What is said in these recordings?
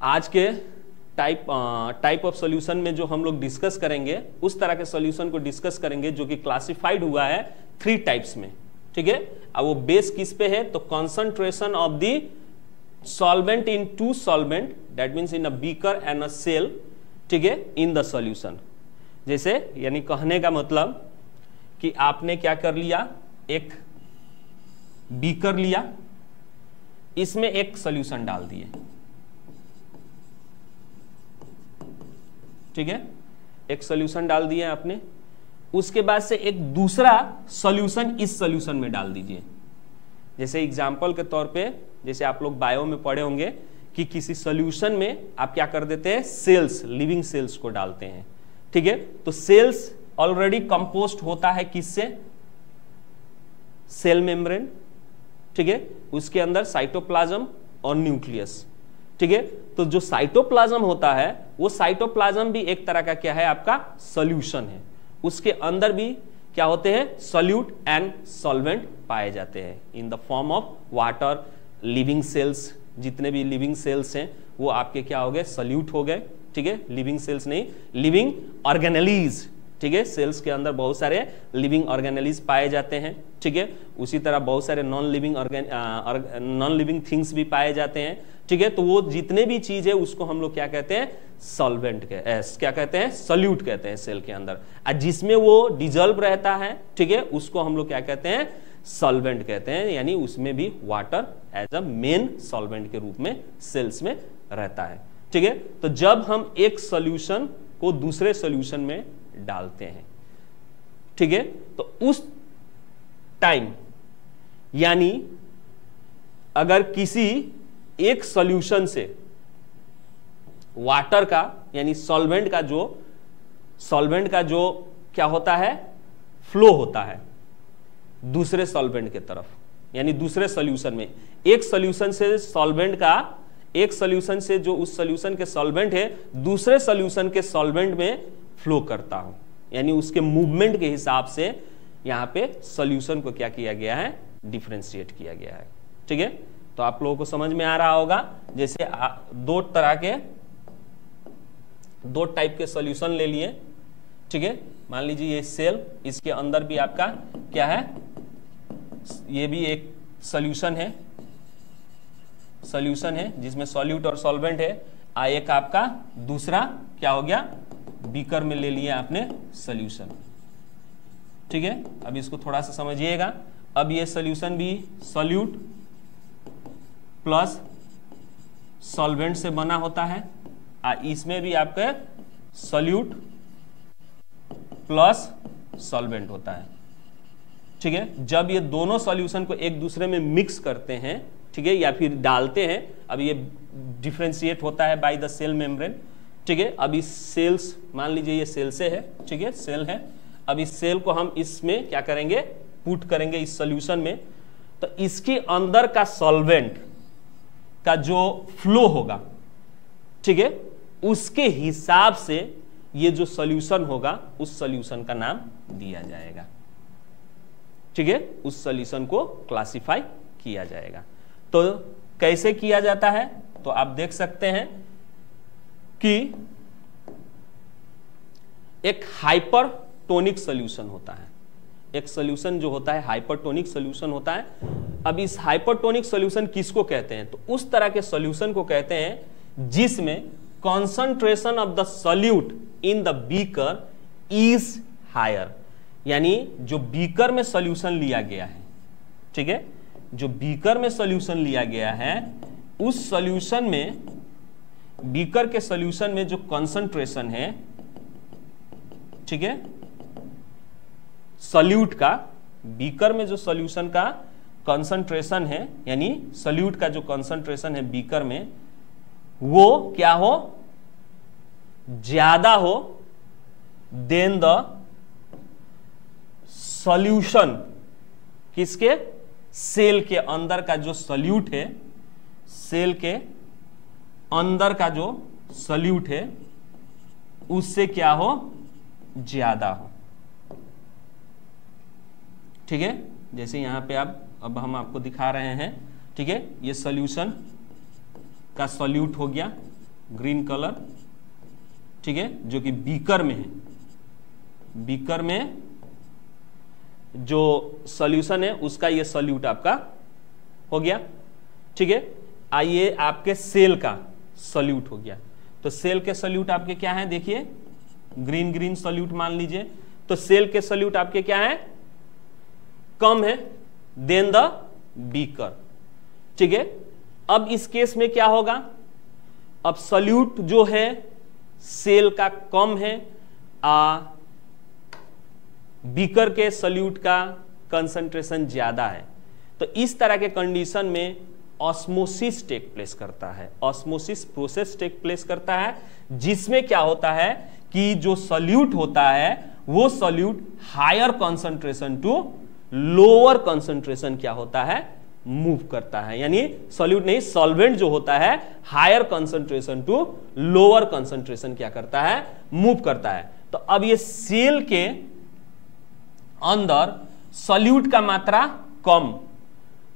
आज के type of solution में जो हम लोग डिस्कस करेंगे उस तरह के सॉल्यूशन को डिस्कस करेंगे जो कि क्लासिफाइड हुआ है 3 टाइप्स में। ठीक है, अब वो बेस किस पे है, तो concentration of the solvent in 2 solvent, that means in a beaker and a cell, ठीक है, इन द सॉल्यूशन। जैसे यानी कहने का मतलब कि आपने क्या कर लिया, एक बीकर लिया, इसमें एक सॉल्यूशन डाल दिए, ठीक है, एक सॉल्यूशन डाल दिया आपने, उसके बाद से एक दूसरा सॉल्यूशन इस सॉल्यूशन में डाल दीजिए। जैसे एग्जांपल के तौर पे, जैसे आप लोग बायो में पढ़े होंगे कि किसी सॉल्यूशन में आप क्या कर देते हैं, सेल्स, लिविंग सेल्स को डालते हैं। ठीक है, तो सेल्स ऑलरेडी कंपोस्ट होता है किससे, सेल मेम्ब्रेन, ठीक है, उसके अंदर साइटोप्लाज्म और न्यूक्लियस। ठीक है, तो जो साइटोप्लाज्म होता है वो साइटोप्लाज्म भी एक तरह का क्या है, आपका सॉल्यूशन है। उसके अंदर भी क्या होते हैं, सॉल्यूट एंड सॉल्वेंट पाए जाते हैं in the form of water. Living cells, जितने भी लिविंग सेल्स हैं वो आपके क्या हो गए, सॉल्यूट हो गए। ठीक है, लिविंग सेल्स नहीं, लिविंग ऑर्गेनेलीज। ठीक है, सेल्स के अंदर बहुत सारे लिविंग ऑर्गेनेलीज पाए जाते हैं। ठीक है, उसी तरह बहुत सारे नॉन लिविंग थिंग्स भी पाए जाते हैं। ठीक है, तो वो जितने भी चीज है उसको हम लोग क्या कहते हैं, सॉल्वेंट क्या कहते हैं, सॉल्यूट कहते हैं सेल के अंदर। और जिसमें वो डिजॉल्व रहता है, ठीक है, उसको हम लोग क्या कहते हैं, सॉल्वेंट कहते हैं। यानी उसमें भी water as a main solvent के रूप में सेल्स में रहता है। ठीक है, तो जब हम एक सॉल्यूशन को दूसरे सॉल्यूशन में डालते हैं, ठीक है, तो उस टाइम यानी अगर किसी एक सॉल्यूशन से वाटर का यानी सॉल्वेंट का जो क्या होता है, फ्लो होता है दूसरे सॉल्वेंट के तरफ, यानी दूसरे सॉल्यूशन में, एक सॉल्यूशन से सॉल्वेंट का, एक सॉल्यूशन से जो उस सॉल्यूशन के सॉल्वेंट है दूसरे सॉल्यूशन के सॉल्वेंट में फ्लो करता हूं, यानी उसके मूवमेंट के हिसाब से यहां पे सॉल्यूशन को क्या किया गया है, डिफरेंशिएट किया गया है। ठीक है, तो आप लोगों को समझ में आ रहा होगा। जैसे दो टाइप के सॉल्यूशन ले लिए। ठीक है, मान लीजिए ये सेल, इसके अंदर भी आपका क्या है, ये भी एक सॉल्यूशन है जिसमें सॉल्यूट और सॉल्वेंट है। एक आपका दूसरा क्या हो गया, बीकर में ले लिया आपने सॉल्यूशन। ठीक है, अब इसको थोड़ा सा समझिएगा। अब ये सॉल्यूशन भी सॉल्यूट प्लस सॉल्वेंट से बना होता है, इसमें भी आपका सॉल्यूट प्लस सॉल्वेंट होता है। ठीक है, जब ये दोनों सॉल्यूशन को एक दूसरे में मिक्स करते हैं, ठीक है, या फिर डालते हैं, अब ये डिफरेंशिएट होता है बाय द सेल मेम्ब्रेन। ठीक है, अब इस सेल्स, मान लीजिए ये सेल से है, ठीक है, सेल है, अब इस सेल को हम इसमें क्या करेंगे, पुट करेंगे इस सॉल्यूशन में, तो इसके अंदर का सॉल्वेंट का जो फ्लो होगा, ठीक है, उसके हिसाब से ये जो सॉल्यूशन होगा उस सॉल्यूशन का नाम दिया जाएगा। ठीक है, उस सॉल्यूशन को क्लासिफाई किया जाएगा। तो कैसे किया जाता है, तो आप देख सकते हैं कि एक हाइपरटोनिक सॉल्यूशन होता है, एक सॉल्यूशन जो होता है हाइपरटोनिक सॉल्यूशन होता है। अब इस हाइपरटोनिक सॉल्यूशन किसको कहते हैं, तो उस तरह के सॉल्यूशन को कहते हैं जिसमें concentration of the solute in the beaker is higher, यानी जो बीकर में सॉल्यूशन लिया गया है, ठीक है, जो बीकर में सॉल्यूशन लिया गया है उस सॉल्यूशन में, बीकर के सॉल्यूशन में जो कॉन्सेंट्रेशन है, ठीक है, सॉल्यूट का, बीकर में जो सॉल्यूशन का कॉन्सेंट्रेशन है, यानी सॉल्यूट का जो कॉन्सेंट्रेशन है बीकर में, वो क्या हो, ज्यादा हो देन द सॉल्यूशन, किसके, सेल के अंदर का जो सॉल्यूट है, सेल के अंदर का जो सॉल्यूट है उससे क्या हो, ज्यादा हो। ठीक है, जैसे यहां पे अब हम आपको दिखा रहे हैं। ठीक है, ये सॉल्यूशन का सॉल्यूट हो गया, ग्रीन कलर, ठीक है, जो कि बीकर में है। बीकर में जो सॉल्यूशन है उसका ये सॉल्यूट आपका हो गया, ठीक है। आइए आपके सेल का सॉल्यूट हो गया, तो सेल के सॉल्यूट आपके क्या है, देखिए ग्रीन ग्रीन सॉल्यूट मान लीजिए, तो सेल के सॉल्यूट आपके क्या है, कम है देन द बीकर, ठीक है। अब इस केस में क्या होगा, अब सॉल्यूट जो है सेल का कम है, बीकर के सॉल्यूट का कंसंट्रेशन ज्यादा है, तो इस तरह के कंडीशन में ऑस्मोसिस टेक प्लेस करता है, ऑस्मोसिस प्रोसेस टेक प्लेस करता है, जिसमें क्या होता है कि जो सॉल्यूट होता है वो solute higher concentration to lower concentration क्या होता है, मूव करता है। यानी सॉल्यूट नहीं, सॉल्वेंट जो होता है higher concentration to lower concentration क्या करता है, मूव करता है। तो अब ये सेल के अंदर सॉल्यूट का मात्रा कम,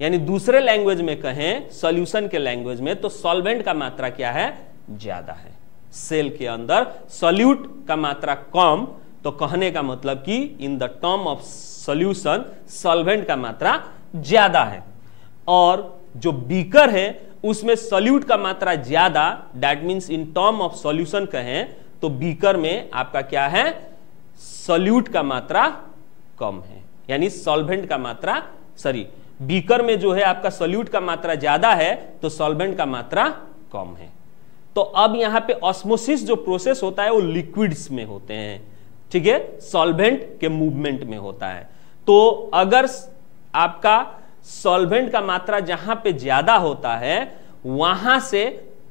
यानी दूसरे लैंग्वेज में कहें, सॉल्यूशन के लैंग्वेज में, तो सॉल्वेंट का मात्रा क्या है, ज्यादा है। सेल के अंदर सॉल्यूट का मात्रा कम, तो कहने का मतलब कि in the term of solution solvent का मात्रा ज्यादा है। और जो बीकर है उसमें सॉल्यूट का मात्रा ज्यादा, that means in term of solution कहें तो बीकर में आपका क्या है, सॉल्यूट का मात्रा कम है, यानी सॉल्वेंट का मात्रा, सॉरी बीकर में जो है आपका सॉल्यूट का मात्रा ज्यादा है तो सॉल्वेंट का मात्रा कम है। तो अब यहां पे ऑस्मोसिस जो प्रोसेस होता है वो लिक्विड्स में होते हैं, ठीक है, सॉल्वेंट के मूवमेंट में होता है। तो अगर आपका सॉल्वेंट का मात्रा जहां पे ज्यादा होता है वहां से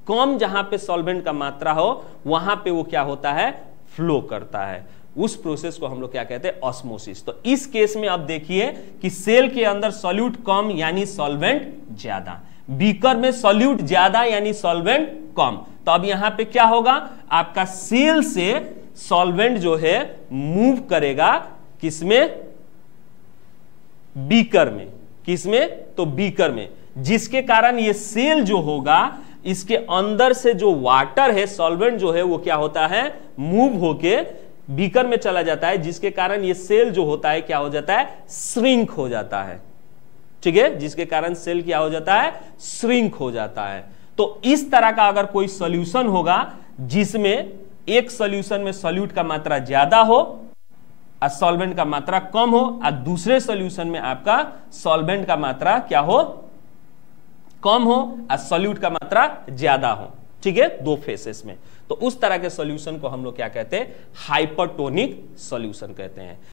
कम जहां पे सॉल्वेंट का मात्रा हो वहां पे वो क्या होता है, फ्लो करता है। उस प्रोसेस को हम लोग क्या कहते हैं, ऑस्मोसिस। तो इस केस में अब देखिए कि सेल के अंदर सॉल्यूट कम यानी सॉल्वेंट ज्यादा, बीकर में सॉल्यूट ज्यादा यानी सॉल्वेंट कम। तो अब यहां पे क्या होगा, आपका सेल से सॉल्वेंट जो है मूव करेगा किसमें, बीकर में, किसमें, तो बीकर में, जिसके कारण ये सेल जो होगा इसके अंदर से जो वाटर है, सॉल्वेंट जो है वो क्या होता है, मूव होके बीकर में चला जाता है, जिसके कारण ये सेल जो होता है क्या हो जाता है, श्रिंक हो जाता है, ठीक है, जिसके कारण सेल क्या हो जाता है, श्रिंक हो जाता है। तो इस तरह का अगर कोई सॉल्यूशन होगा जिसमें एक सॉल्यूशन में सॉल्यूट का मात्रा ज्यादा हो और सॉल्वेंट का मात्रा कम हो, और दूसरे सॉल्यूशन में आपका सॉल्वेंट का मात्रा क्या हो, कम हो और सॉल्यूट का मात्रा ज्यादा हो, ठीक है, दो फेसेस में, तो उस तरह के सॉल्यूशन को हम लोग क्या कहते हैं, हाइपरटोनिक सॉल्यूशन कहते हैं।